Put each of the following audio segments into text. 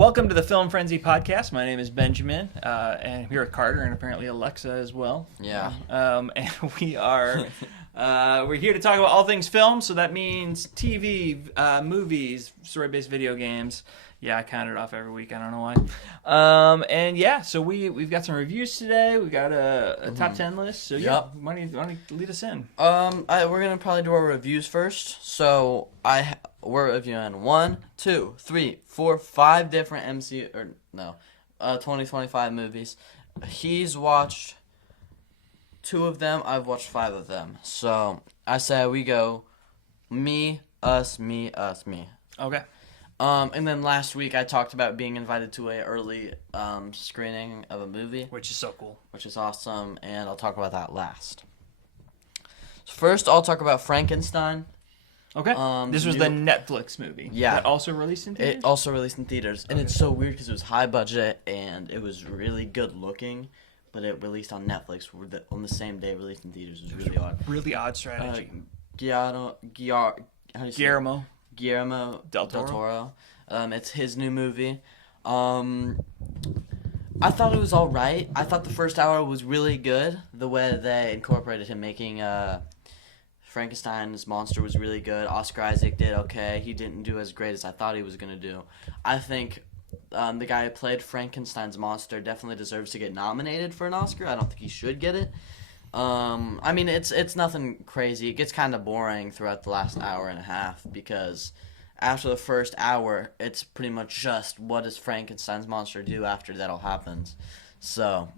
Welcome to the Film Frenzy podcast. My name is Benjamin, and I'm here with Carter and apparently Alexa as well. Yeah. And we are we're here to talk about all things film. So that means TV, movies, story-based video games. Yeah, I count it off every week. I don't know why. And yeah, so we've got some reviews today. We got a top 10 list. So yeah, why don't you lead us in? We're gonna probably do our reviews first. So we're reviewing 1, 2, 3, 4, 5 different 2025 movies. He's watched 2 of them. I've watched 5 of them. So I say we go me, us, me, us, me. Okay. And then last week I talked about being invited to a early screening of a movie, Which is so cool. which is awesome, and I'll talk about that last. So first, I'll talk about Frankenstein. Okay. This was the Netflix movie. Yeah. That also released in theaters? It also released in theaters, and it's so weird because it was high budget and it was really good looking, but it released on Netflix on the same day it released in theaters. It was really odd. Really odd strategy. Guillermo Del Toro. It's his new movie. I thought it was all right. I thought the first hour was really good. The way they incorporated him making Frankenstein's monster was really good. Oscar Isaac did okay. He didn't do as great as I thought he was going to do. I think the guy who played Frankenstein's monster definitely deserves to get nominated for an Oscar. I don't think he should get it. I mean, it's nothing crazy. It gets kind of boring throughout the last hour and a half because after the first hour, it's pretty much just what does Frankenstein's monster do after that all happens. So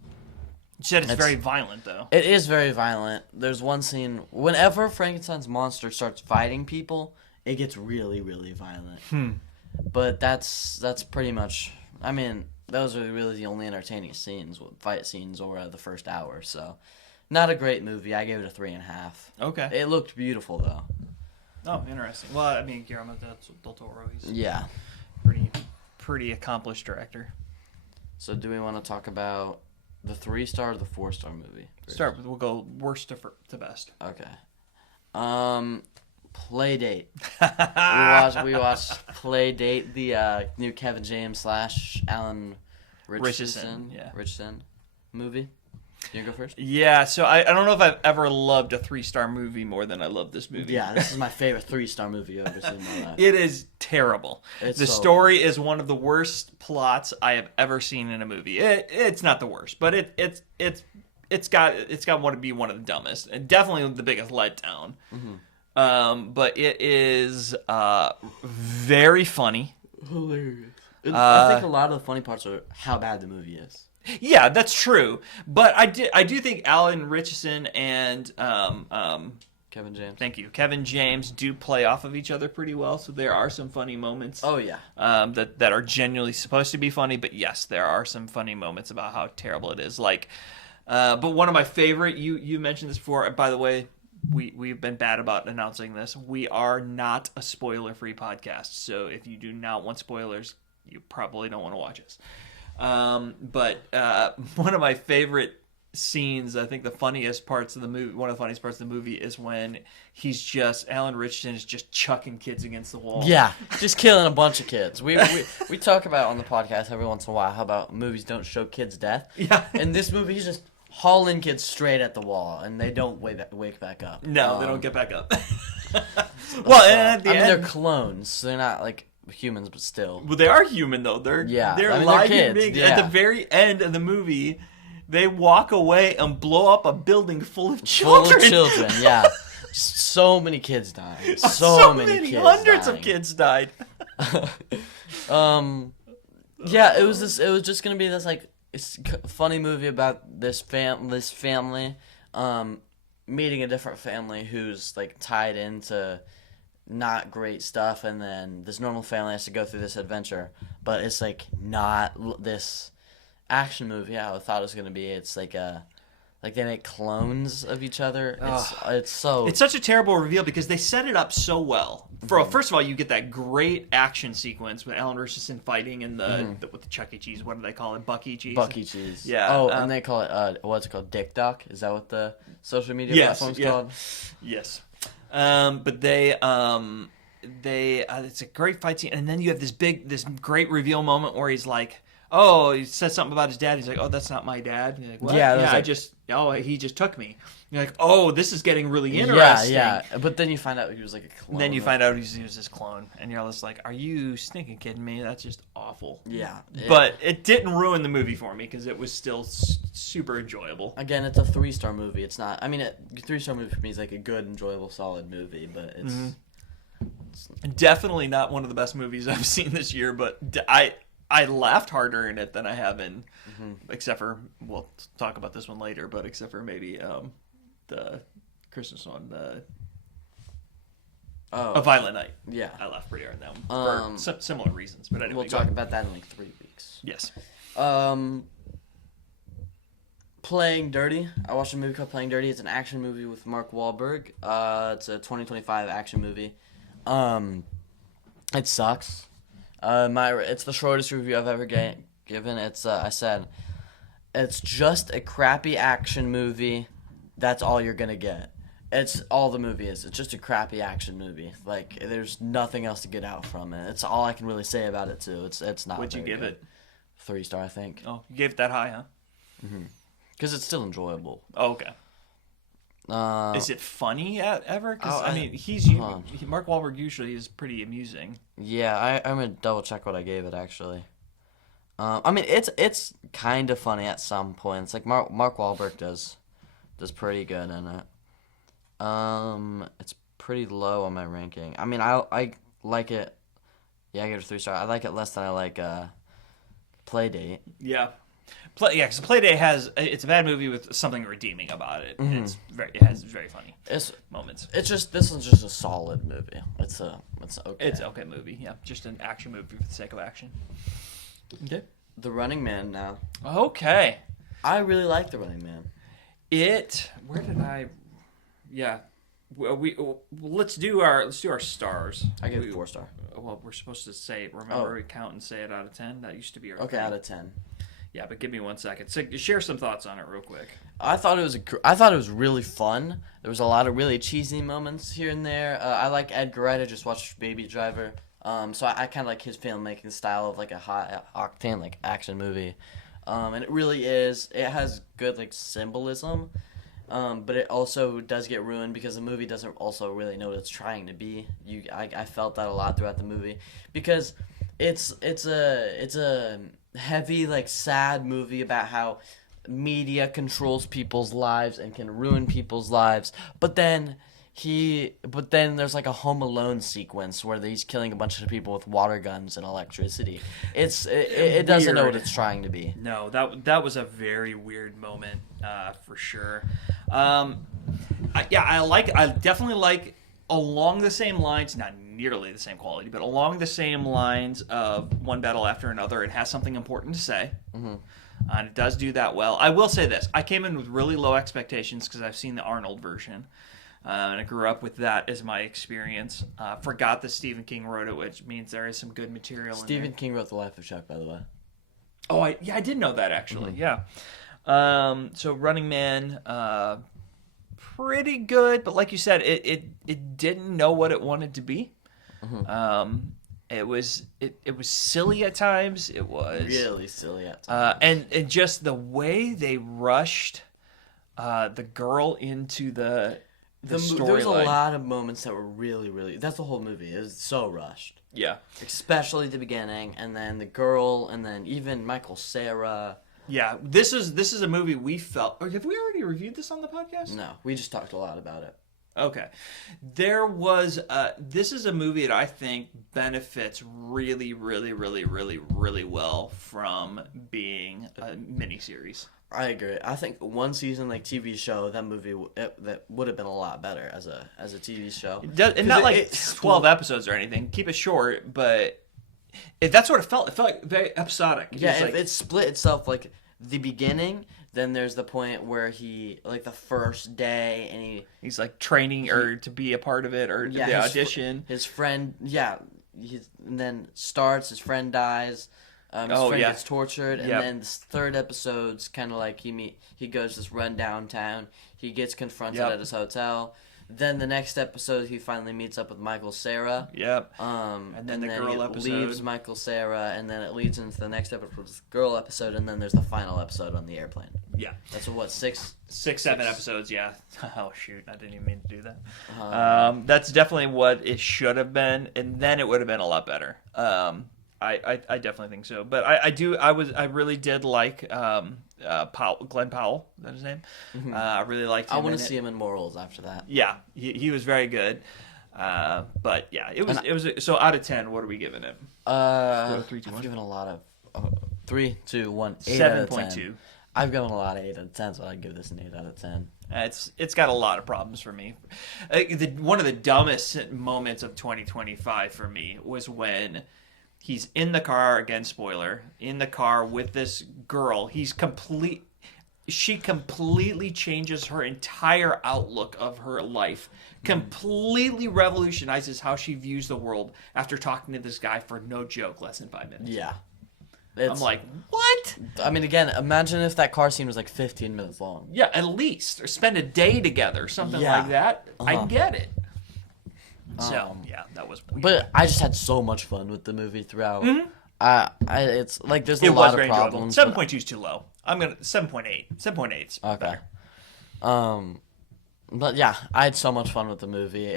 You said it's very violent, though. it is very violent. There's one scene whenever Frankenstein's monster starts fighting people, it gets really, really violent. But that's pretty much. I mean, those are really the only entertaining fight scenes over the first hour. So. Not a great movie. I gave it a 3.5. Okay. It looked beautiful though. Oh, interesting. Well, I mean, Guillermo del Toro, he's pretty accomplished director. So, do we want to talk about the 3-star or the 4-star movie first? We'll go worst to best. Okay. Playdate. we watched Playdate, the new Kevin James / Alan Richardson movie. You want to go first? Yeah, so I don't know if I've ever loved a 3-star movie more than I love this movie. Yeah, this is my favorite 3-star movie I've ever seen in my life. It is terrible. The story is one of the worst plots I have ever seen in a movie. It's not the worst, but it's got what to be one of the dumbest and definitely the biggest letdown. Mm-hmm. But it is very funny. Hilarious. I think a lot of the funny parts are how bad the movie is. Yeah, that's true. But I do think Alan Richardson and Kevin James. Thank you. Kevin James do play off of each other pretty well, so there are some funny moments. Oh yeah. That are genuinely supposed to be funny, but yes, there are some funny moments about how terrible it is. Like but one of my favorite, you mentioned this before, by the way, we've been bad about announcing this. We are not a spoiler-free podcast. So if you do not want spoilers, you probably don't want to watch us. But one of my favorite scenes, I think one of the funniest parts of the movie is when Alan Richardson is just chucking kids against the wall. Yeah, just killing a bunch of kids. We talk about on the podcast every once in a while how about movies don't show kids' death. Yeah. In this movie, he's just hauling kids straight at the wall, and they don't wake back up. No, they don't get back up. Well, and at the end, they're clones, so they're not like humans, but still. Well, they are human though. They're live human beings. Yeah. At the very end of the movie, they walk away and blow up a building full of children. Yeah. So many kids died. So many kids hundreds dying. Of kids died. Yeah, it was just gonna be this like funny movie about this family meeting a different family who's like tied into not great stuff, and then this normal family has to go through this adventure, but it's like not this action movie I thought it was gonna be. It's like they make clones of each other. It's such a terrible reveal because they set it up so well. First of all, you get that great action sequence with Alan Richardson fighting in with the Chuck E. Cheese. What do they call it? Buck E. Cheese. Buck E. Cheese. Yeah. Oh, and they call it what's it called? Dick Duck. Is that what the social media platform's called? Yes. But they it's a great fight scene, and then you have this great reveal moment where he's like, oh, he says something about his dad. He's like, oh, that's not my dad. And you're like, what? Yeah, he just took me. You're like, oh, this is getting really interesting. Yeah. But then you find out he was like a clone. And then you find out he was his clone, and you're just like, are you stinking kidding me? That's just awful. Yeah. But it didn't ruin the movie for me because it was still super enjoyable. Again, it's a 3-star movie. It's not. I mean, a 3-star movie for me is like a good, enjoyable, solid movie, but it's definitely not one of the best movies I've seen this year. But I laughed harder in it than I have in, except for, we'll talk about this one later, but except for maybe the Christmas one, A Violent Night. Yeah. I laughed pretty hard in that one for similar reasons. But anyway, we'll talk about that in like 3 weeks. Yes. Playing Dirty. I watched a movie called Playing Dirty. It's an action movie with Mark Wahlberg. It's a 2025 action movie. It sucks. It's the shortest review I've ever given. I said, it's just a crappy action movie. That's all you're gonna get. It's all the movie is. It's just a crappy action movie. Like, there's nothing else to get out from it. It's all I can really say about it too. It's not. What'd you give good. it? 3-star, I think. Oh, you gave it that high, huh? Because it's still enjoyable. Oh, okay. Is it funny ever? Because I mean, Mark Wahlberg usually is pretty amusing. Yeah, I'm gonna double check what I gave it actually. I mean, it's kind of funny at some points. Like Mark Wahlberg does pretty good in it. It's pretty low on my ranking. I mean, I like it. Yeah, I give it a 3-star. I like it less than I like Playdate. Yeah. Because Playdate it's a bad movie with something redeeming about it. It has very funny moments. This is just a solid movie. It's okay. It's an okay movie. Yeah, just an action movie for the sake of action. Okay. The Running Man now. Okay. I really like The Running Man. Where did I? Yeah. Let's do our stars. I give it 4-star. Well, we're supposed to we count and say it out of 10. That used to be our thing. Out of 10. Yeah, but give me 1 second. So share some thoughts on it real quick. I thought it was really fun. There was a lot of really cheesy moments here and there. I like Edgar Wright. I just watched Baby Driver. So I kind of like his filmmaking style of like a high octane like action movie. And it really is. It has good like symbolism. But it also does get ruined because the movie doesn't also really know what it's trying to be. I felt that a lot throughout the movie because it's a heavy, like, sad movie about how media controls people's lives and can ruin people's lives. But then there's like a Home Alone sequence where he's killing a bunch of people with water guns and electricity. It doesn't know what it's trying to be. No, that was a very weird moment, for sure. I definitely like, along the same lines, not nearly the same quality, but along the same lines of One Battle After Another, it has something important to say. And it does do that well. I will say this. I came in with really low expectations because I've seen the Arnold version. And I grew up with that as my experience. Forgot that Stephen King wrote it, which means there is some good material in there. Stephen King wrote The Life of Chuck, by the way. Oh, I did know that, actually. Yeah. So Running Man... pretty good, but like you said, it didn't know what it wanted to be. It was silly at times. It was really silly at times. And just the way they rushed the girl into the storyline. There was a lot of moments that were really, really. That's the whole movie. It was so rushed. Yeah, especially the beginning, and then the girl, and then even Michael Cera. Yeah, this is a movie we felt. Have we already reviewed this on the podcast? No, we just talked a lot about it. Okay. This is a movie that I think benefits really, really, really, really, really well from being a miniseries. I agree. I think one season like TV show, that movie that would have been a lot better as a TV show. And not like 12 episodes or anything. Keep it short, but that's what it felt. It felt like very episodic. Yeah, it split itself like the beginning. Then there's the point where he, like the first day, and he's like training or to be a part of it or the audition. His friend, and then starts. His friend dies. His friend gets tortured, and then this third episode's kind of like he goes this run downtown. He gets confronted at his hotel. Then the next episode, he finally meets up with Michael Cera. Yep. And then the girl he episode. leaves Michael Cera, and then it leads into the next episode, with the girl episode, and then there's the final episode on the airplane. Yeah. That's what, six? 7 episodes, yeah. Oh, shoot. I didn't even mean to do that. Uh-huh. That's definitely what it should have been, and then it would have been a lot better. I definitely think so. But I really did like Glenn Powell. Is that his name? Mm-hmm. I really liked him. I want to see him in Morals after that. Yeah, he was very good. But yeah, it was so out of 10. What are we giving it? 3, 2, 1. I've given a lot of 3, 2, 1, 8 out of 10. 7.2. I've given a lot of 8 out of 10, so I'd give this an 8 out of 10. It's got a lot of problems for me. One of the dumbest moments of 2025 for me was when he's in the car, again, spoiler, in the car with this girl. She completely changes her entire outlook of her life. Completely revolutionizes how she views the world after talking to this guy for, no joke, less than 5 minutes. Yeah. I'm like, what? I mean, again, imagine if that car scene was like 15 minutes long. Yeah, at least. Or spend a day together, something like that. I get it. So, yeah, that was weird. But I just had so much fun with the movie throughout. Mm-hmm. It's like there's a lot of problems. 7.2 is too low. I'm going to 7.8. 7.8. Okay. But yeah, I had so much fun with the movie.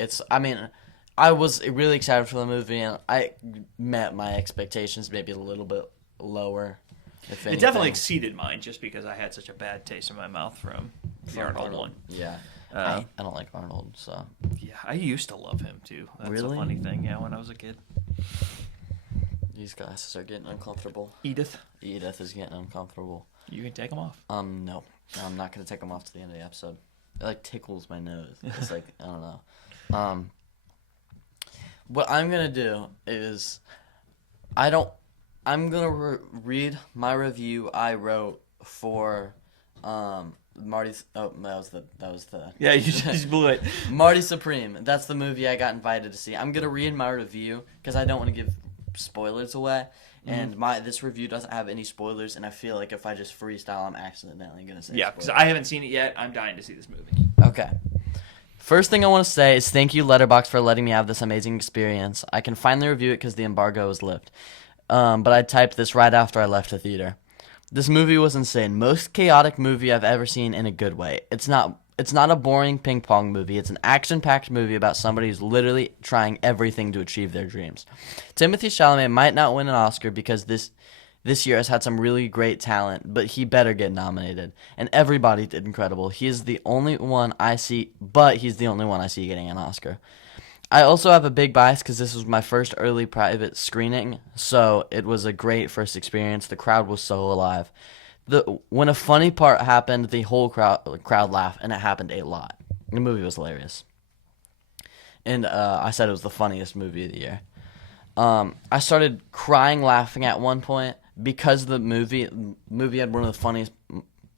I was really excited for the movie, and I met my expectations maybe a little bit lower. If It definitely exceeded mine just because I had such a bad taste in my mouth from the Arnold one. Yeah. I don't like Arnold, so. Yeah, I used to love him too. That's Really? a funny thing, yeah, when I was a kid. These glasses are getting uncomfortable. Edith, Edith is getting uncomfortable. you can take them off. No. I'm not going to take them off to the end of the episode. It, like, tickles my nose. It's like, I don't know. What I'm going to do is, I'm going to read my review I wrote for, Marty's, that was the. Yeah, you just blew it. Marty Supreme. That's the movie I got invited to see. I'm going to read my review, because I don't want to give spoilers away. And this review doesn't have any spoilers, and I feel like if I just freestyle, I'm accidentally going to say Yeah, because spoilers. I haven't seen it yet. I'm dying to see this movie. Okay. First thing I want to say is thank you, Letterboxd, for letting me have this amazing experience. I can finally review it because the embargo was lifted. But I typed this right after I left the theater. This movie was insane. Most chaotic movie I've ever seen in a good way. It's not a boring ping pong movie. It's an action-packed movie about somebody who's literally trying everything to achieve their dreams. Timothée Chalamet might not win an Oscar because this year has had some really great talent, but he better get nominated. And everybody did incredible. He's the only one I see getting an Oscar. I also have a big bias because this was my first early private screening, so it was a great first experience. The crowd was so alive. When a funny part happened, the whole crowd laughed, and it happened a lot. The movie was hilarious. And I said it was the funniest movie of the year. I started crying laughing at one point because the movie had one of the funniest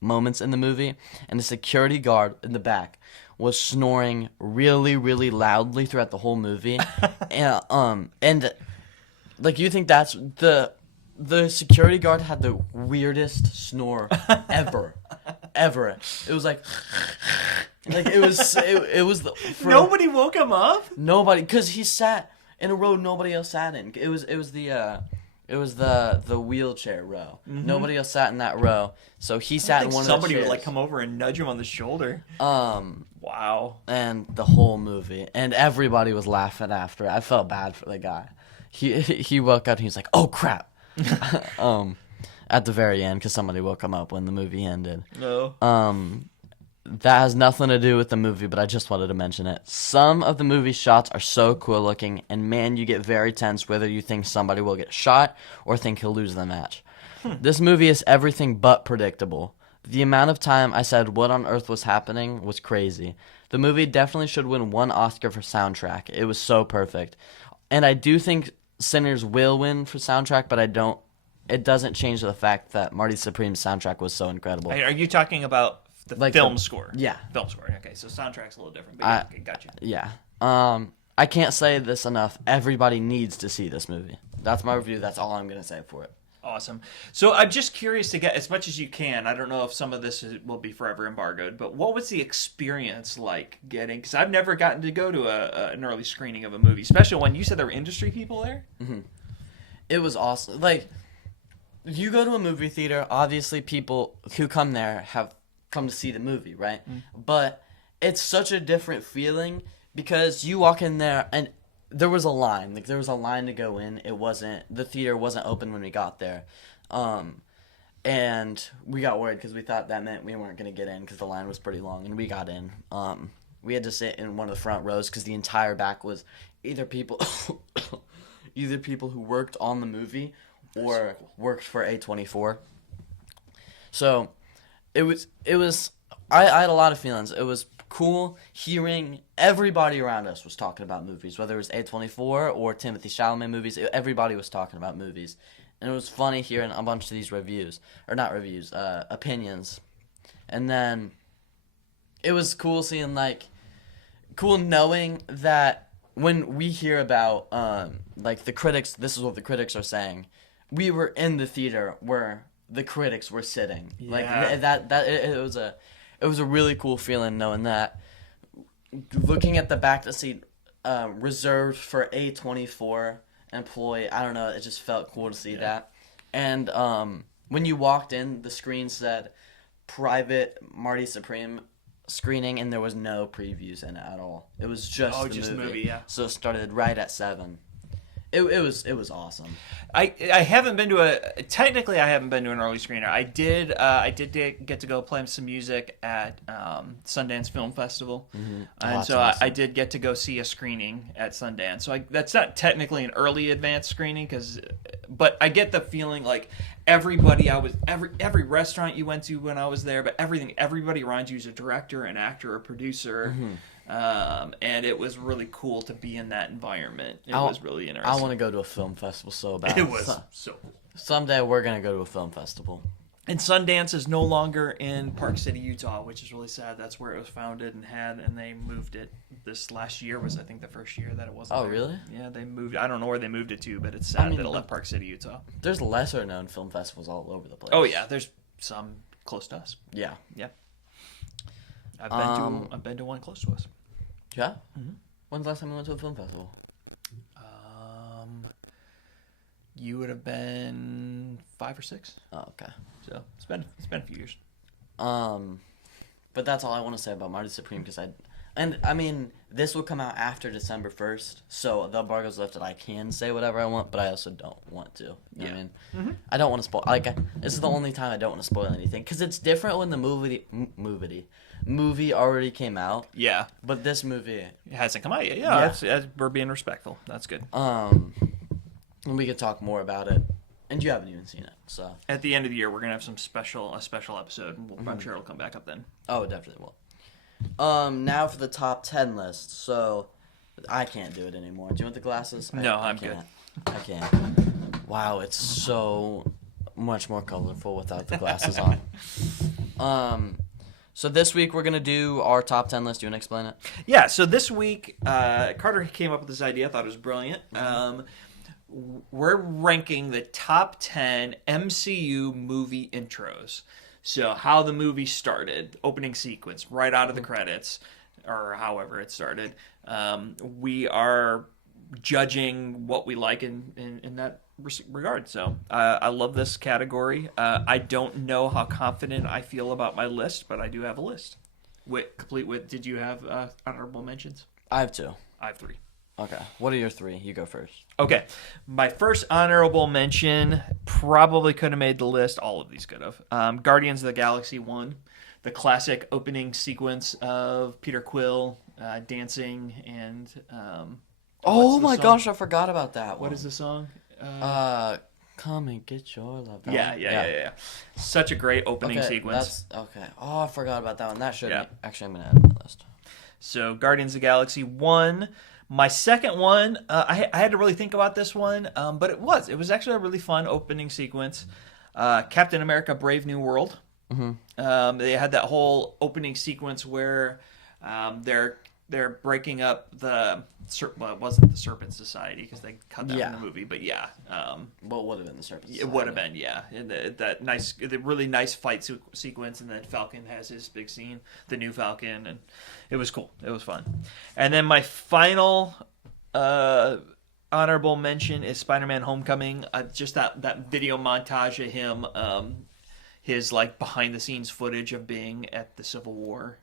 moments in the movie, and the security guard in the back was snoring really, really loudly throughout the whole movie. and like, you think that's the security guard had the weirdest snore ever. It was like it was Nobody woke him up? Nobody, because he sat in a row nobody else sat in. It was the wheelchair row. Mm-hmm. Nobody else sat in that row, so he sat in one of the chairs. Somebody would like come over and nudge him on the shoulder. Wow. And the whole movie, and everybody was laughing after. I felt bad for the guy. He woke up and he was like, "Oh crap." At the very end, because somebody woke him up when the movie ended. No. That has nothing to do with the movie, but I just wanted to mention it. Some of the movie shots are so cool looking, and man, you get very tense whether you think somebody will get shot or think he'll lose the match. This movie is everything but predictable. The amount of time I said what on earth was happening was crazy. The movie definitely should win one Oscar for soundtrack. It was so perfect. And I do think Sinners will win for soundtrack, but it doesn't change the fact that Marty Supreme's soundtrack was so incredible. Are you talking about the film score? Yeah. Film score. Okay, so soundtrack's a little different. But okay, gotcha. Yeah. I can't say this enough. Everybody needs to see this movie. That's my review. That's all I'm going to say for it. Awesome. So I'm just curious to get as much as you can. I don't know if some of this will be forever embargoed, but what was the experience like getting? Because I've never gotten to go to an early screening of a movie, especially when you said there were industry people there. Mm-hmm. It was awesome. Like, you go to a movie theater, obviously people who come there have come to see the movie, right? But it's such a different feeling because you walk in there and there was a line. Like, there was a line to go in. The theater wasn't open when we got there. And we got worried because we thought that meant we weren't going to get in because the line was pretty long, and we got in. We had to sit in one of the front rows because the entire back was either people who worked on the movie or worked for A24. So it was I had a lot of feelings. It was cool hearing everybody around us was talking about movies, whether it was A24 or Timothy Chalamet movies. Everybody was talking about movies. And it was funny hearing a bunch of these opinions. And then it was cool knowing that when we hear about the critics, this is what the critics are saying. We were in the theater where the critics were sitting. Yeah. It was a really cool feeling knowing that. Looking at the back to see reserved for A24 employee, I don't know, it just felt cool to see that. And when you walked in, the screen said private Marty Supreme screening, and there was no previews in it at all. It was just the movie. Yeah. So it started right at 7. It was awesome. I haven't been to technically I haven't been to an early screener. I did get to go play some music at Sundance Film Festival, and so awesome. I did get to go see a screening at Sundance. So that's not technically an early advance screening but I get the feeling like every restaurant you went to when I was there, but everybody around you is a director, an actor, a producer. And it was really cool to be in that environment. It was really interesting. I want to go to a film festival so bad. It was so cool. Someday we're going to go to a film festival. And Sundance is no longer in Park City, Utah, which is really sad. That's where it was founded and they moved it. This last year was, I think, the first year that it wasn't. Oh, there. Really? Yeah, they moved. I don't know where they moved it to, but it's sad that it left Park City, Utah. There's lesser known film festivals all over the place. Oh yeah, there's some close to us. Yeah. Yeah. I've been to one close to us. Yeah? Mm-hmm. When's the last time you went to a film festival? You would have been 5 or 6. Oh, okay. So it's been a few years. But that's all I want to say about Marty Supreme because this will come out after December 1st, so the embargo's lifted. I can say whatever I want, but I also don't want to. You know what I mean? Mm-hmm. I don't want to spoil. This is the only time I don't want to spoil anything because it's different when the movie already came out. Yeah. But this movie it hasn't come out yet. Yeah. We're being respectful. That's good. And we could talk more about it. And you haven't even seen it, so at the end of the year we're gonna have a special episode. I'm sure it'll come back up then. Oh, it definitely will. Now for the top 10 list. So I can't do it anymore. Do you want the glasses? No, I'm good. I can't. Wow, it's so much more colorful without the glasses on. So this week we're gonna do our top 10 list. Do you wanna explain it? Yeah. So this week, Carter came up with this idea. I thought it was brilliant. We're ranking the top 10 MCU movie intros. So how the movie started, opening sequence, right out of the credits, or however it started. We are judging what we like in that regard. So I love this category. I don't know how confident I feel about my list, but I do have a list. Complete with, did you have honorable mentions? I have 2. I have 3. Okay. What are your 3? You go first. Okay. My first honorable mention probably could have made the list. All of these could have. Guardians of the Galaxy 1. The classic opening sequence of Peter Quill dancing and... oh my gosh, I forgot about that one. What is the song? Come and get your love. Yeah. Such a great opening sequence. Okay. Oh, I forgot about that one. That should be... Actually, I'm going to add it to my list. So, Guardians of the Galaxy 1... My second one, I had to really think about this one, but it was actually a really fun opening sequence. Captain America: Brave New World. Mm-hmm. They had that whole opening sequence where they're they're breaking up the well, it wasn't the Serpent Society because they cut that Yeah. from the movie, but yeah, What would have been the Serpent it would have been, yeah. And the really nice fight sequence, and then Falcon has his big scene, the new Falcon, and it was cool. It was fun. And then my final honorable mention is Spider-Man: Homecoming. Just that video montage of him, his like behind the scenes footage of being at the Civil War.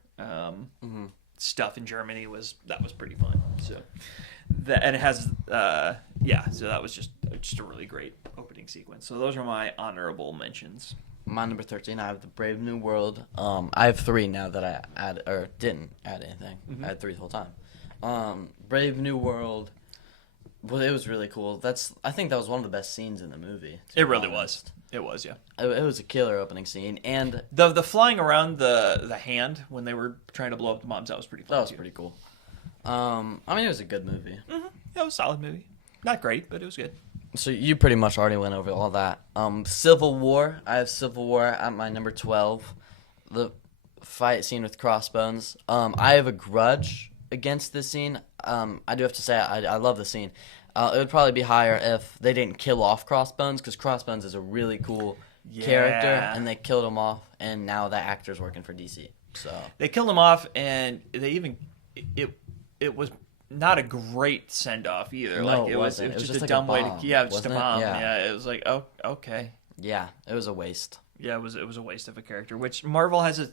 Stuff in Germany was pretty fun. So and it has so that was just a really great opening sequence. So those are my honorable mentions. My number 13, I have the Brave New World. I have 3 now that I didn't add anything. I had 3 the whole time. Brave New World. Well, it was really cool. I think that was one of the best scenes in the movie. It really was. It was, yeah. It was a killer opening scene, and The flying around the hand when they were trying to blow up the bombs, that was pretty fun. that was pretty cool. I mean, it was a good movie. Yeah, it was a solid movie. Not great, but it was good. So you pretty much already went over all that. Civil War. I have Civil War at my number 12. The fight scene with Crossbones. I have a grudge against this scene. I do have to say I love the scene. It would probably be higher if they didn't kill off Crossbones, because Crossbones is a really cool character, and they killed him off, and now that actor's working for DC. So They killed him off, and they even it was not a great send off either. No, like it it was wasn't. It was just just a like a dumb way bomb, to just a wasn't it? bomb. Yeah. Yeah, it was like, oh, okay. yeah, it was a waste. Yeah, it was a waste of a character, which Marvel has a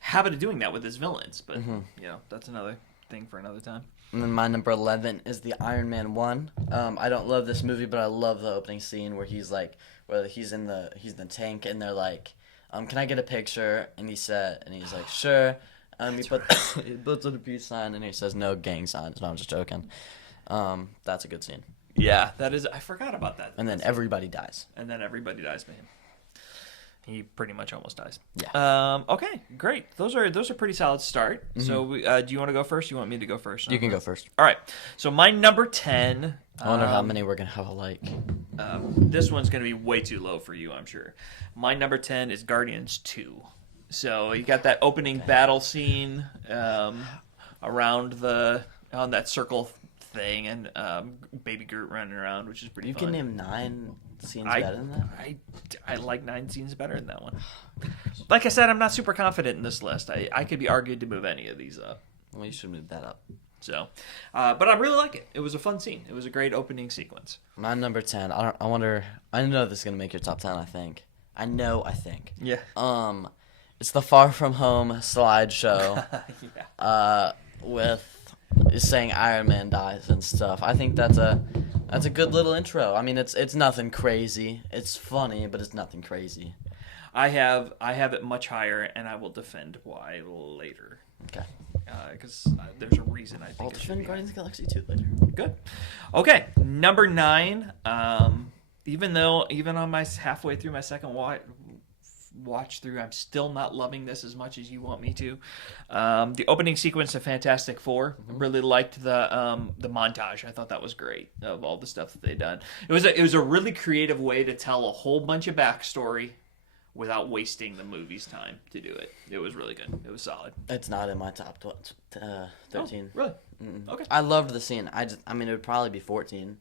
habit of doing that with its villains, but that's another thing for another time. And then my number 11 is the Iron Man 1. I don't love this movie, but I love the opening scene where he's in the tank, and they're like, can I get a picture? And he's like, sure. He puts on a peace sign, and he says, no gang signs. No, I'm just joking. That's a good scene. Yeah, that is. I forgot about that. And then everybody dies. And then everybody dies by him. He pretty much almost dies. Yeah. Okay, great. Those are pretty solid start. So, do you want to go first? Or you want me to go first? You can go first. All right. So my number 10. I wonder how many we're gonna have alike. This one's gonna be way too low for you, I'm sure. My number 10 is Guardians 2. So you got that opening battle scene around on that circle thing, and Baby Groot running around, which is pretty You fun. can name 9 scenes better than that? I like 9 scenes better than that one. Like I said, I'm not super confident in this list. I could be argued to move any of these up. Well, you should move that up. So, but I really like it. It was a fun scene. It was a great opening sequence. My number 10. I wonder. I know this is gonna make your top 10. I think. Yeah. It's the Far From Home slideshow. Yeah. With saying Iron Man dies and stuff. I think that's a good little intro. I mean, it's nothing crazy. It's funny, but it's nothing crazy. I have it much higher, and I will defend why later. Okay. Because there's a reason I think I'll it should defend be Guardians of the Galaxy 2 later. good. Okay, number 9. Even on my halfway through my second watch through, I'm still not loving this as much as you want me to. The opening sequence of Fantastic Four, really liked the montage. I thought that was great of all the stuff that they done. It was a really creative way to tell a whole bunch of backstory without wasting the movie's time to do it. It was really good. It was solid. It's not in my top 13. Oh, really? Okay. I loved the scene. I mean, it would probably be 14.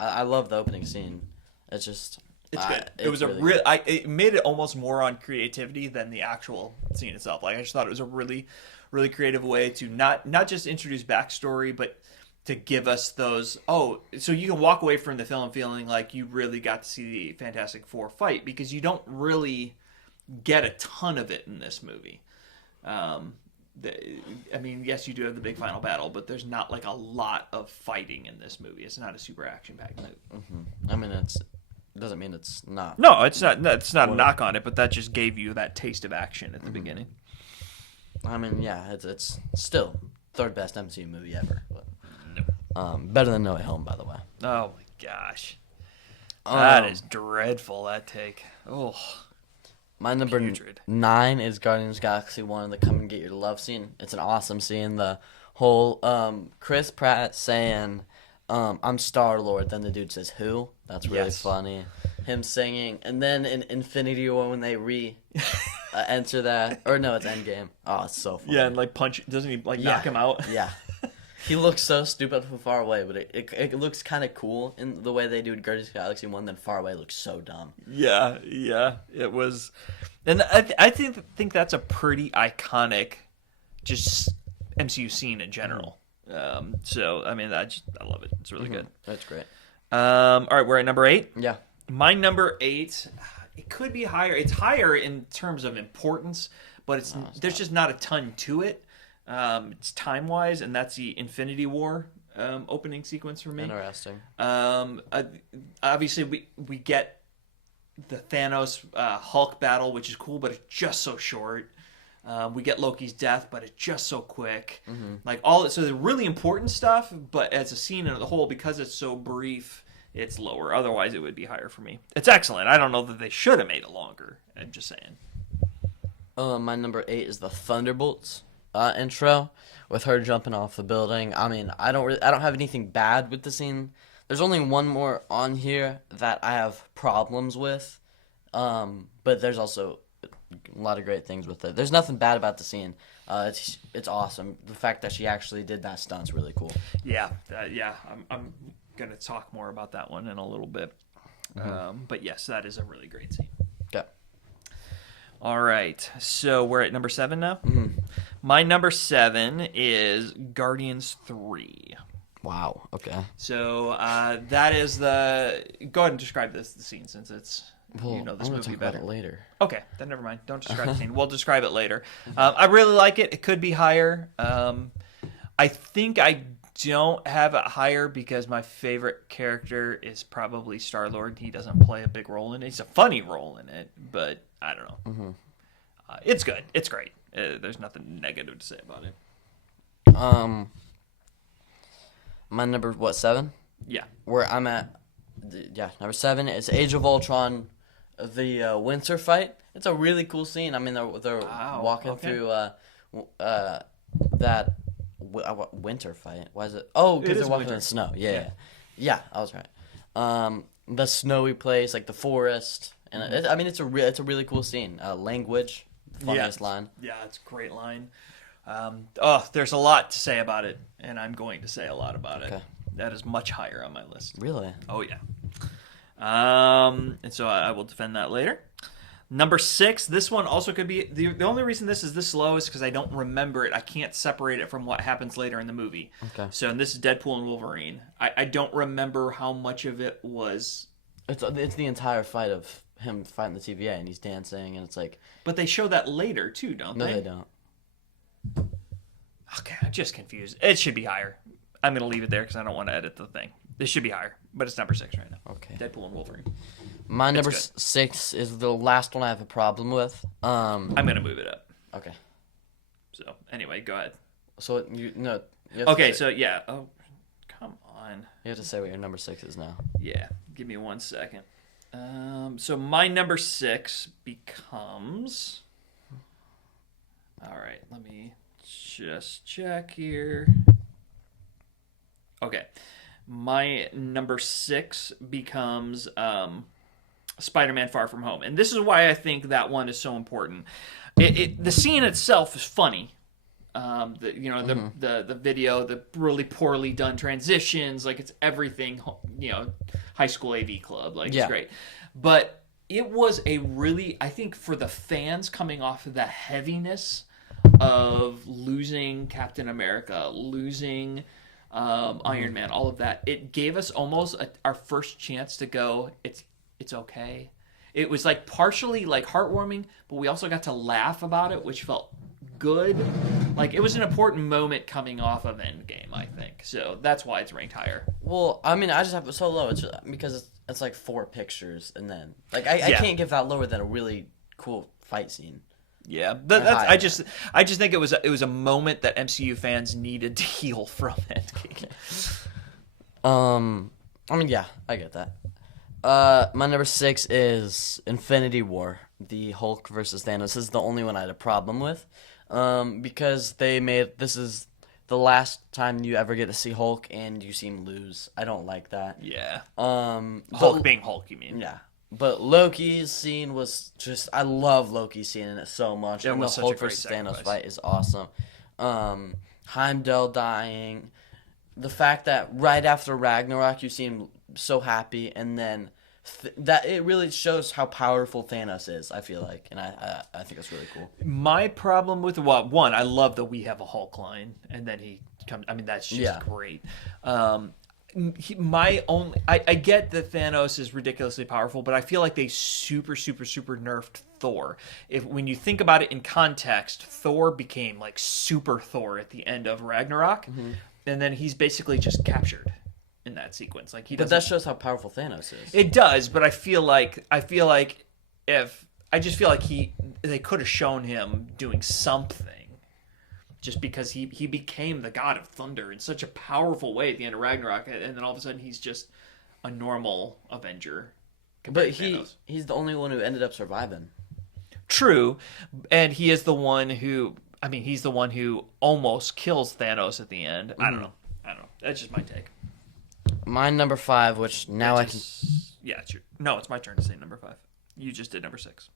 I love the opening scene. It's just. It's good. It was really it made it almost more on creativity than the actual scene itself. Like, I just thought it was a really, really creative way to not just introduce backstory, but to give us those. Oh, so you can walk away from the film feeling like you really got to see the Fantastic Four fight, because you don't really get a ton of it in this movie. I mean, yes, you do have the big final battle, but there's not like a lot of fighting in this movie. It's not a super action-packed movie. I mean, it doesn't mean it's not. No, it's not. It's not a knock on it, but that just gave you that taste of action at the beginning. I mean, yeah, it's still third best MCU movie ever. But, No. better than No Way Home, by the way. Oh my gosh, that is dreadful. That take. Oh, my number putrid. 9 is Guardians of the Galaxy 1, the Come and Get Your Love scene. It's an awesome scene. The whole Chris Pratt saying, I'm Star-Lord, then the dude says, who? That's really funny. Him singing. And then in Infinity War, when they enter that. Or no, it's Endgame. Oh, it's so funny. Yeah, and like punch. Doesn't he like knock him out? Yeah. He looks so stupid from far away, but it looks kind of cool in the way they do in Guardians of the Galaxy 1. Then far away looks so dumb. Yeah, it was, and I think that's a pretty iconic, just MCU scene in general. So I mean, I love it. It's really good. That's great. All right, we're at number 8. Yeah. My number 8, it could be higher. It's higher in terms of importance, but there's just not a ton to it. It's time wise, and that's the Infinity War opening sequence for me. Interesting. Obviously, we get the Thanos Hulk battle, which is cool, but it's just so short. We get Loki's death, but it's just so quick. Like so the really important stuff, but as a scene in the whole, because it's so brief, it's lower. Otherwise, it would be higher for me. It's excellent. I don't know that they should have made it longer. I'm just saying. My number 8 is the Thunderbolts intro with her jumping off the building. I mean, I don't have anything bad with the scene. There's only one more on here that I have problems with, but there's also a lot of great things with it. There's nothing bad about the scene. It's awesome. The fact that she actually did that stunt's really cool. Yeah. I'm gonna talk more about that one in a little bit. But yes, that is a really great scene. Okay. All right, so we're at number 7 now. My number 7 is Guardians 3. Wow. Okay. So that is the. Go ahead and describe the scene, since it's Well, you know this I'm gonna movie talk better. about it later. Okay, then never mind. Don't describe the scene. We'll describe it later. I really like it. It could be higher. I think I don't have it higher because my favorite character is probably Star-Lord. He doesn't play a big role in it. He's a funny role in it, but I don't know. It's good. It's great. There's nothing negative to say about it. My number 7? Yeah. Where I'm at, number 7 is Age of Ultron, the Winter fight. It's a really cool scene. I mean, they're walking through that winter fight. Why is it? Oh, because they're walking in the snow. Yeah, I was right. The snowy place, like the forest, and it's a really cool scene. Language, funniest line. Yeah, it's a great line. There's a lot to say about it, and I'm going to say a lot about it. That is much higher on my list. Really? Oh yeah. And so I will defend that later. Number 6, this one also could be the only reason this is this low is because I don't remember it. I can't separate it from what happens later in the movie. Okay. So and this is Deadpool and Wolverine. I don't remember how much of it was. It's the entire fight of him fighting the TVA, and he's dancing, and it's like. But they show that later too, don't they? No, they don't. Okay, I'm just confused. It should be higher. I'm gonna leave it there because I don't want to edit the thing. This should be higher, but it's number 6 right now. Okay. Deadpool and Wolverine. My number 6 is the last one I have a problem with. I'm gonna move it up. Okay. So anyway, go ahead. So you have Okay, to say, so yeah. Oh, come on. you have to say what your number 6 is now. Yeah, give me 1 second. So my number 6 becomes. All right, let me just check here. Okay, my number 6 becomes Spider-Man: Far From Home, and this is why I think that one is so important. The scene itself is funny. The video, the really poorly done transitions, like it's everything. High school AV club, like it's great. But it was a really, I think, for the fans coming off of the heaviness of losing Captain America, losing Iron Man, all of that, it gave us almost our first chance to go, it's okay. It was like partially like heartwarming, but we also got to laugh about it, which felt good. Like it was an important moment coming off of Endgame, I think. So that's why it's ranked higher. Well, I mean, I just have it so low. It's because it's like 4 pictures, and then like I can't give that lower than a really cool fight scene. Yeah, I just think it was a moment that MCU fans needed to heal from Endgame. I mean, yeah, I get that. My number 6 is Infinity War, the Hulk versus Thanos. This is the only one I had a problem with, because this is the last time you ever get to see Hulk and you see him lose. I don't like that. Yeah. Hulk being Hulk, you mean? Yeah. But Loki's scene was just, I love Loki's scene in it so much. And the Hulk versus Thanos fight is awesome. Heimdall dying, the fact that right after Ragnarok you seem so happy, and then that it really shows how powerful Thanos is. I feel like, and I think it's really cool. My problem with one, I love that we have a Hulk line, and then he comes. I mean, that's just great. I get that Thanos is ridiculously powerful, but I feel like they super nerfed Thor. When you think about it in context, Thor became like super Thor at the end of Ragnarok, and then he's basically just captured in that sequence. Like but that shows how powerful Thanos is. It does, but I feel like they could have shown him doing something. Just because he became the god of thunder in such a powerful way at the end of Ragnarok, and then all of a sudden he's just a normal Avenger. But he's the only one who ended up surviving. True, and he is the one who he's the one who almost kills Thanos at the end. I don't know. That's just my take. My number 5, which now I can. Yeah, it's it's my turn to say number 5. You just did number 6.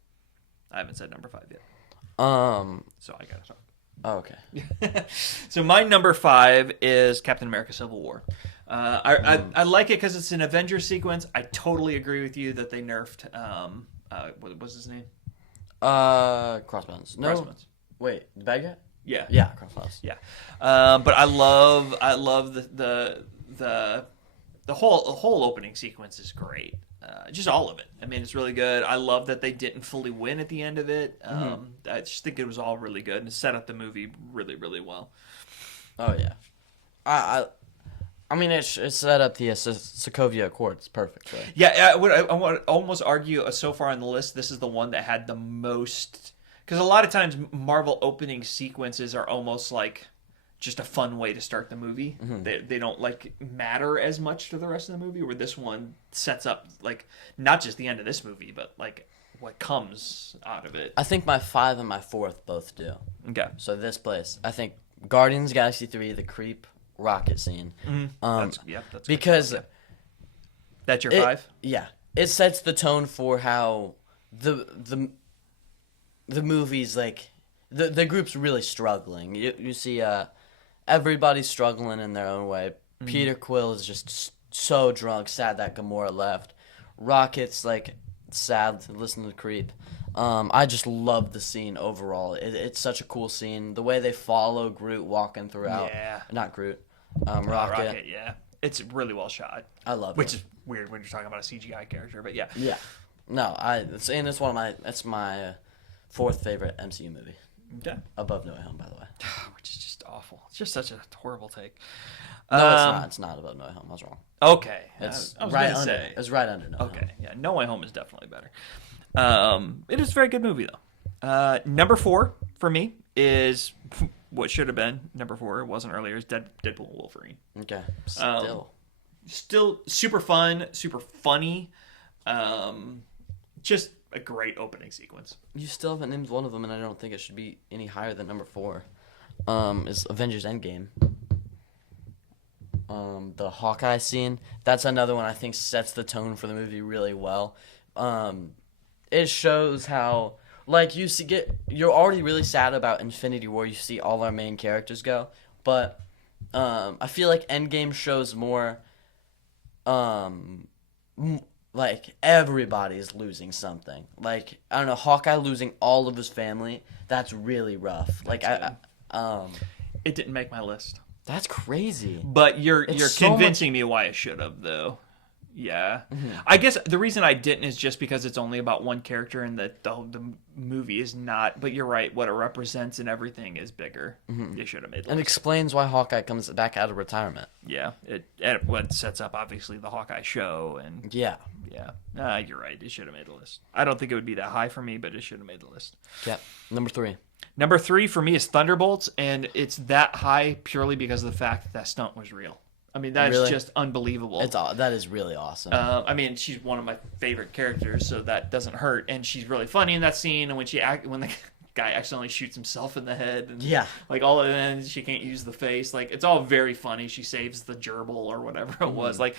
I haven't said number 5 yet. So I gotta talk. Oh, okay. So my number 5 is Captain America: Civil War. I like it because it's an Avengers sequence. I totally agree with you that they nerfed. What was his name? Crossbones. No. Crossbones. Wait, the bad guy? Yeah. Yeah, Crossbones. Yeah. But I love the whole opening sequence is great. Just all of it. I mean, it's really good. I love that they didn't fully win at the end of it. I just think it was all really good and it set up the movie really, really well. Oh yeah, I mean it set up the Sokovia Accords perfect. Right? Yeah, I would almost argue so far on the list this is the one that had the most, because a lot of times Marvel opening sequences are almost like just a fun way to start the movie. They don't like matter as much to the rest of the movie, where this one sets up like not just the end of this movie, but like what comes out of it. I think my 5 and my 4th both do. Okay. So this place, I think Guardians of the Galaxy 3, the creep rocket scene. That's because that's your 5? Yeah. It sets the tone for how the movie's like the group's really struggling. You see everybody's struggling in their own way. Peter Quill is just so drunk, sad that Gamora left. Rocket's like sad to listen to the creep. I just love the scene overall. It's such a cool scene. The way they follow Groot walking throughout. Yeah. Not Groot. Rocket. Rocket. Yeah. It's really well shot. I love it. Which is weird when you're talking about a CGI character, but yeah. Yeah. No, it's my 4th favorite MCU movie. Okay. Above No Way Home, by the way. Which is just awful. It's just such a horrible take. No, it's not. It's not Above No Way Home. I was wrong. Okay. It's I was right gonna under. say. It's right under No Way Home. Okay. Yeah. No Way Home is definitely better. It is a very good movie though. Number 4 for me is what should have been number 4. It wasn't earlier. Is Deadpool and Wolverine. Okay. Still super fun, super funny. Just a great opening sequence. You still haven't named one of them, and I don't think it should be any higher than number 4. Is Avengers Endgame. The Hawkeye scene. That's another one I think sets the tone for the movie really well. It shows how, like, you're already really sad about Infinity War. You see all our main characters go, but I feel like Endgame shows more. Like, everybody's losing something. Like, I don't know, Hawkeye losing all of his family, that's really rough. Like, It didn't make my list. That's crazy. But you're so convincing me why it should have, though. Yeah. I guess the reason I didn't is just because it's only about one character and the movie is not. But you're right. What it represents and everything is bigger. They should have made it. And explains why Hawkeye comes back out of retirement. Yeah. It what sets up, obviously, the Hawkeye show. And yeah. You're right. It should have made the list. I don't think it would be that high for me, but it should have made the list. Yep. Number 3. Number 3 for me is Thunderbolts. And it's that high purely because of the fact that stunt was real. I mean, that's really? just unbelievable. That is really awesome. I mean, she's one of my favorite characters, so that doesn't hurt. And she's really funny in that scene. And when the guy accidentally shoots himself in the head, and like all of it, she can't use the face. Like, it's all very funny. She saves the gerbil or whatever it was. Like,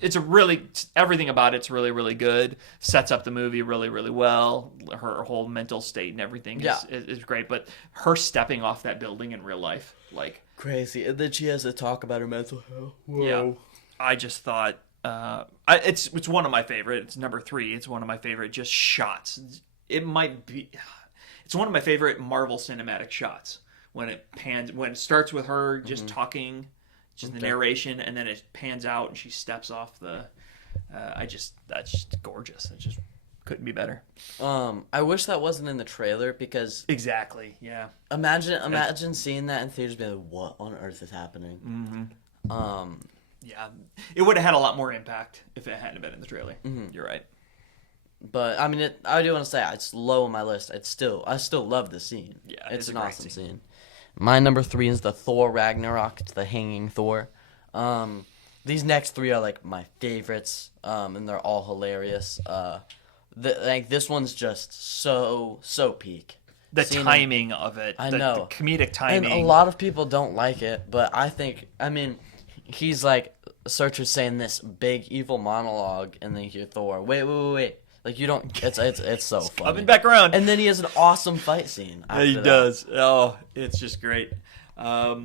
it's a really everything about it's really really good. Sets up the movie really really well. Her whole mental state and everything is great. But her stepping off that building in real life, like crazy, and then she has to talk about her mental health. Whoa. Yeah, I just thought it's one of my favorite. It's number 3. It's one of my favorite just shots. It might be. It's one of my favorite Marvel cinematic shots when it starts with her just talking, just the narration, and then it pans out and she steps off the. That's just gorgeous. It just couldn't be better. I wish that wasn't in the trailer because exactly, yeah. Imagine seeing that in theaters, being like, "What on earth is happening?" Mm-hmm. Yeah, it would have had a lot more impact if it hadn't been in the trailer. Mm-hmm. You're right. But I mean, I do want to say it's low on my list. I still love the scene. Yeah, it's an awesome scene. My number 3 is the Thor Ragnarok. It's the hanging Thor. These next 3 are like my favorites, and they're all hilarious. This one's just so peak. The timing of it, I know, the comedic timing. And a lot of people don't like it, but I mean, he's like Searcher's saying this big evil monologue, and then you hear Thor. Wait. Like, you don't... It's so funny. Coming back around. And then he has an awesome fight scene. Yeah, he does. Oh, it's just great. I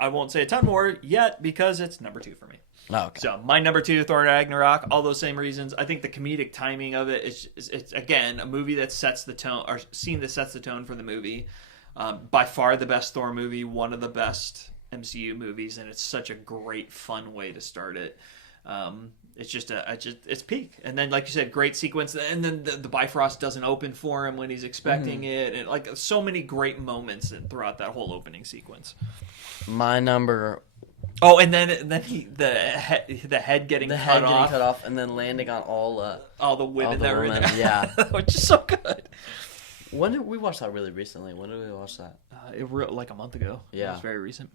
won't say a ton more yet because it's number 2 for me. Oh, okay. So, my number 2, Thor Ragnarok, all those same reasons. I think the comedic timing of it is again, a movie that sets the tone, or scene that sets the tone for the movie. By far the best Thor movie, one of the best MCU movies, and it's such a great, fun way to start it. It's just it's peak, and then like you said, great sequence, and then the Bifrost doesn't open for him when he's expecting it, and like so many great moments throughout that whole opening sequence. My number. Oh, and then the head getting cut off, and then landing on all the women that were in there. Yeah, which is so good. When did we watch that? Really recently? When did we watch that? Like a month ago. Yeah, it was very recent.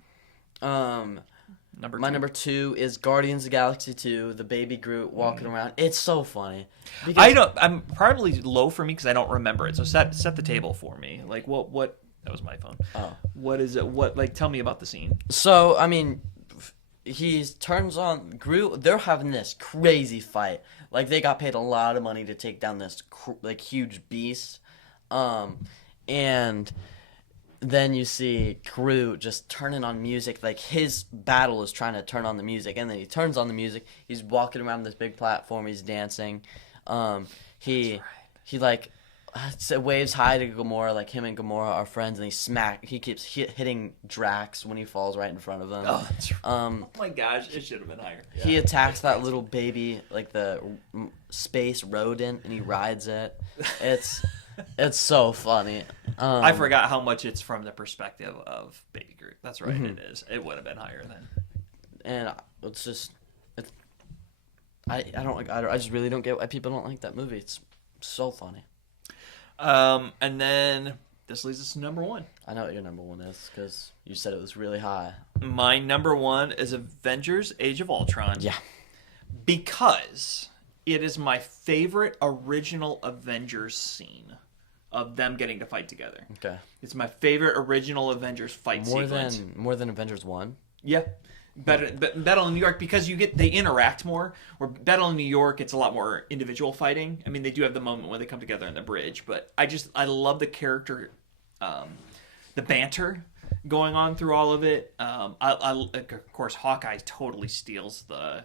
My number 2 is Guardians of the Galaxy 2, the baby Groot walking around. It's so funny. I'm probably low for me because I don't remember it. So set the table for me. Like what? That was my phone. Oh, what is it? What tell me about the scene? So I mean, he turns on Groot. They're having this crazy fight. Like they got paid a lot of money to take down this huge beast, and then you see Groot just turning on music. Like his battle is trying to turn on the music, and then he turns on the music. He's walking around this big platform. He's dancing. He like waves hi to Gamora. Like him and Gamora are friends, and he keeps hitting Drax when he falls right in front of them. Oh, that's right. Oh my gosh, it should have been higher. Yeah. He attacks that little baby, like the space rodent, and he rides it. It's so funny. I forgot how much it's from the perspective of Baby Groot. That's right, It is. It would have been higher then. And it's just, I just really don't get why people don't like that movie. It's so funny. And then this leads us to number 1. I know what your number 1 is because you said it was really high. My number 1 is Avengers: Age of Ultron. Yeah. Because it is my favorite original Avengers scene of them getting to fight together. Okay. It's my favorite original Avengers fight sequence. More than Avengers 1? Yeah. Battle in New York, because they interact more. Where Battle in New York, it's a lot more individual fighting. I mean, they do have the moment when they come together on the bridge, but I love the character, the banter going on through all of it. Of course, Hawkeye totally steals the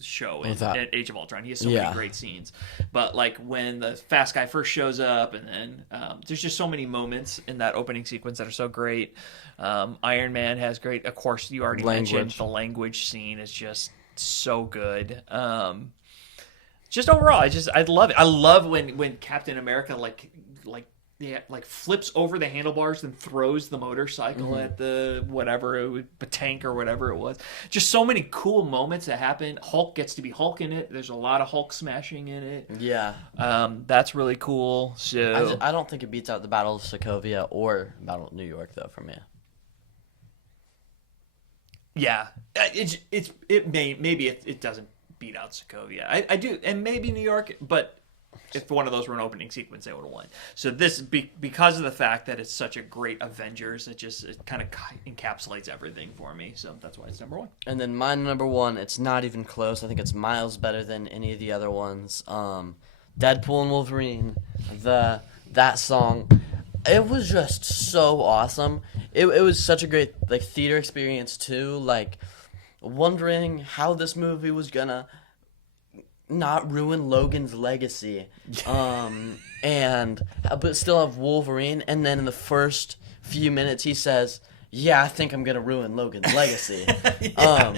show in Age of Ultron. He has so many great scenes. But like when the fast guy first shows up, and then there's just so many moments in that opening sequence that are so great. Iron Man has great. Of course, you already mentioned the language scene is just so good. Just overall, I love it. I love when Captain America flips over the handlebars and throws the motorcycle at the tank or whatever it was. Just so many cool moments that happen. Hulk gets to be Hulk in it. There's a lot of Hulk smashing in it. Yeah. That's really cool. So I don't think it beats out the Battle of Sokovia or Battle of New York though for me. Yeah. It doesn't beat out Sokovia. I do, and maybe New York, but if one of those were an opening sequence, they would have won. So this, because of the fact that it's such a great Avengers, it kind of encapsulates everything for me. So that's why it's number one. And then my number one, it's not even close. I think it's miles better than any of the other ones. Deadpool and Wolverine, that song, it was just so awesome. It was such a great like theater experience too. Like wondering how this movie was gonna not ruin Logan's legacy, but still have Wolverine. And then in the first few minutes, he says, "Yeah, I think I'm gonna ruin Logan's legacy."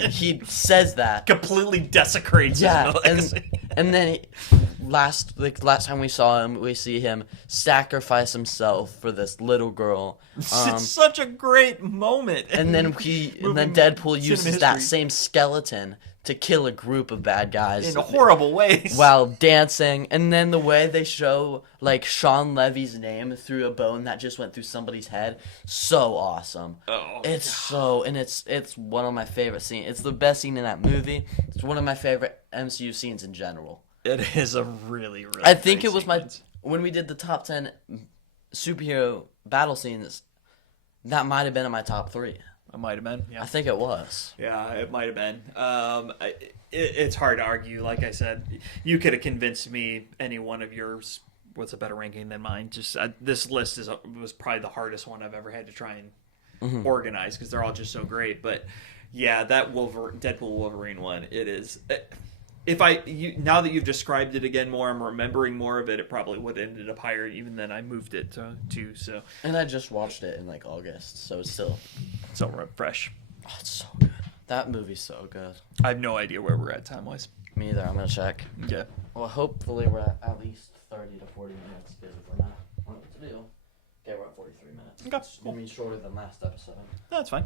He says that Completely desecrates his legacy. and then last time we saw him, we see him sacrifice himself for this little girl. It's such a great moment. And then Deadpool uses that same skeleton to kill a group of bad guys in horrible ways while dancing. And then the way they show like Sean Levy's name through a bone that just went through somebody's head, so awesome. It's one of my favorite scenes. It's the best scene in that movie. It's one of my favorite MCU scenes in general. It is a really, really I think it was sequence. when we did the top 10 superhero battle scenes, that might have been in my top 3. It might have been. Yeah. I think it was. Yeah, it might have been. It's hard to argue. Like I said, you could have convinced me any one of yours. What's a better ranking than mine? Just this list was probably the hardest one I've ever had to try and organize because they're all just so great. But yeah, that Deadpool Wolverine one, it is. Now that you've described it again more, I'm remembering more of it. It probably would have ended up higher even than I moved it to. So. And I just watched it in like August, so it's still fresh. Oh, it's so good. That movie's so good. I have no idea where we're at time wise. Me either. I'm gonna check. Yeah. Well, hopefully we're at least 30 to 40 minutes. Because if we're not, what to do? Okay, we're at 43 minutes. Okay. It's gonna be shorter than last episode. That's fine.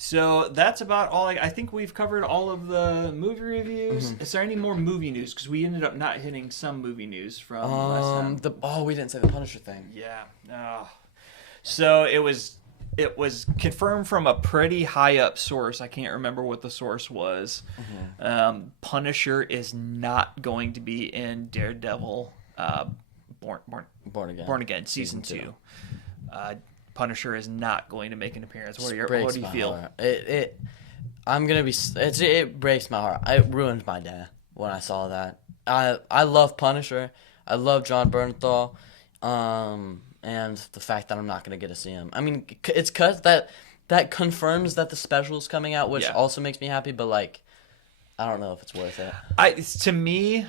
So that's about all. I think we've covered all of the movie reviews. Is there any more movie news? Because we ended up not hitting some movie news from last time. We didn't say the Punisher thing. Yeah. So it was confirmed from a pretty high up source. I can't remember what the source was. Punisher is not going to be in Daredevil Born Again season 2. Punisher is not going to make an appearance. What do you feel? It breaks my heart. It ruined my day when I saw that. I love Punisher. I love John Bernthal. And the fact that I'm not going to get to see him. I mean, it's because that confirms that the special is coming out, which also makes me happy, but like, I don't know if it's worth it. To me,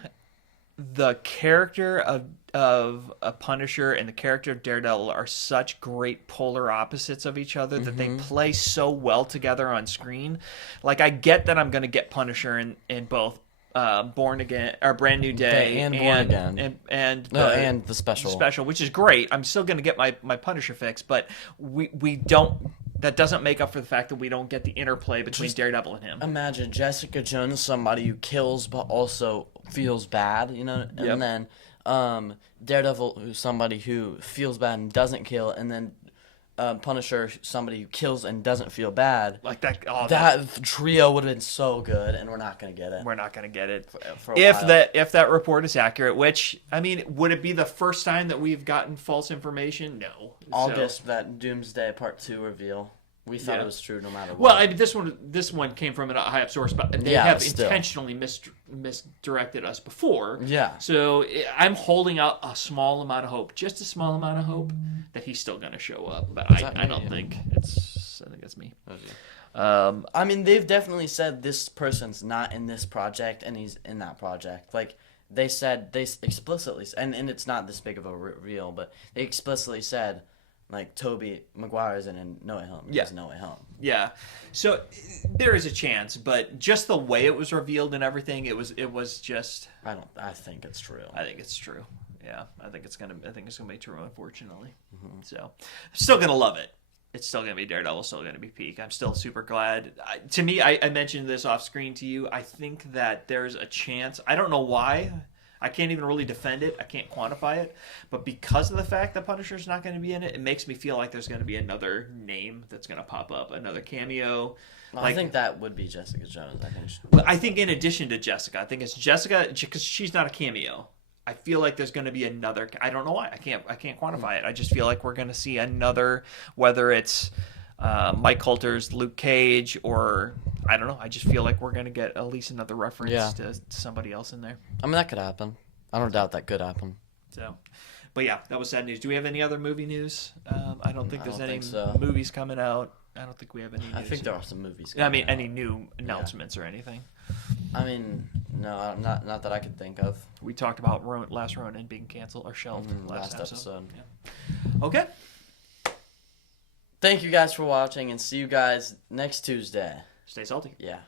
the character of a Punisher and the character of Daredevil are such great polar opposites of each other that they play so well together on screen. Like, I get that I'm going to get Punisher in both Born Again or Brand New Day and Born Again and the special, which is great. I'm still going to get my Punisher fix, but we don't. That doesn't make up for the fact that we don't get the interplay between Daredevil and him. Imagine Jessica Jones, somebody who kills but also feels bad, and then Daredevil, who's somebody who feels bad and doesn't kill, and then Punisher, somebody who kills and doesn't feel bad. Like that. That trio would have been so good, and we're not going to get it. We're not going to get it for a while. If that report is accurate. Which, I mean, would it be the first time that we've gotten false information? No. August, that Doomsday Part 2 reveal. We thought it was true no matter what. Well, I mean, this one came from a high up source, but they have intentionally misdirected us before. Yeah. So I'm holding out a small amount of hope, just a small amount of hope, that he's still going to show up. But I don't think it's. I think it's me. I mean, they've definitely said this person's not in this project and he's in that project. Like they explicitly, and it's not this big of a reveal, but they explicitly said. Like, Tobey Maguire's in No Way Home. There's No Way Home. Yeah. So, there is a chance, but just the way it was revealed and everything, it was just... I think it's true. I think it's true. Yeah. I think it's gonna be true, unfortunately. So, still gonna love it. It's still gonna be Daredevil, still gonna be peak. I'm still super glad. To me, I mentioned this off screen to you. I think that there's a chance. I don't know why. I can't even really defend it. I can't quantify it. But because of the fact that Punisher's not going to be in it, it makes me feel like there's going to be another name that's going to pop up, another cameo. Well, I think that would be Jessica Jones. I think in addition to Jessica, I think it's Jessica, because she's not a cameo. I feel like there's going to be another. I don't know why. I can't quantify it. I just feel like we're going to see another, whether it's Mike Coulter's Luke Cage or I don't know. I just feel like we're going to get at least another reference to somebody else in there. I mean, that could happen. I don't doubt that could happen. So, but yeah, that was sad news. Do we have any other movie news? I don't think there's any movies coming out. I don't think we have any news. I think there are some movies coming out. Any new announcements or anything. I mean, no, not that I could think of. We talked about Last Ronin being canceled or shelved last episode. Yeah. Okay. Thank you guys for watching, and see you guys next Tuesday. Stay salty. Yeah.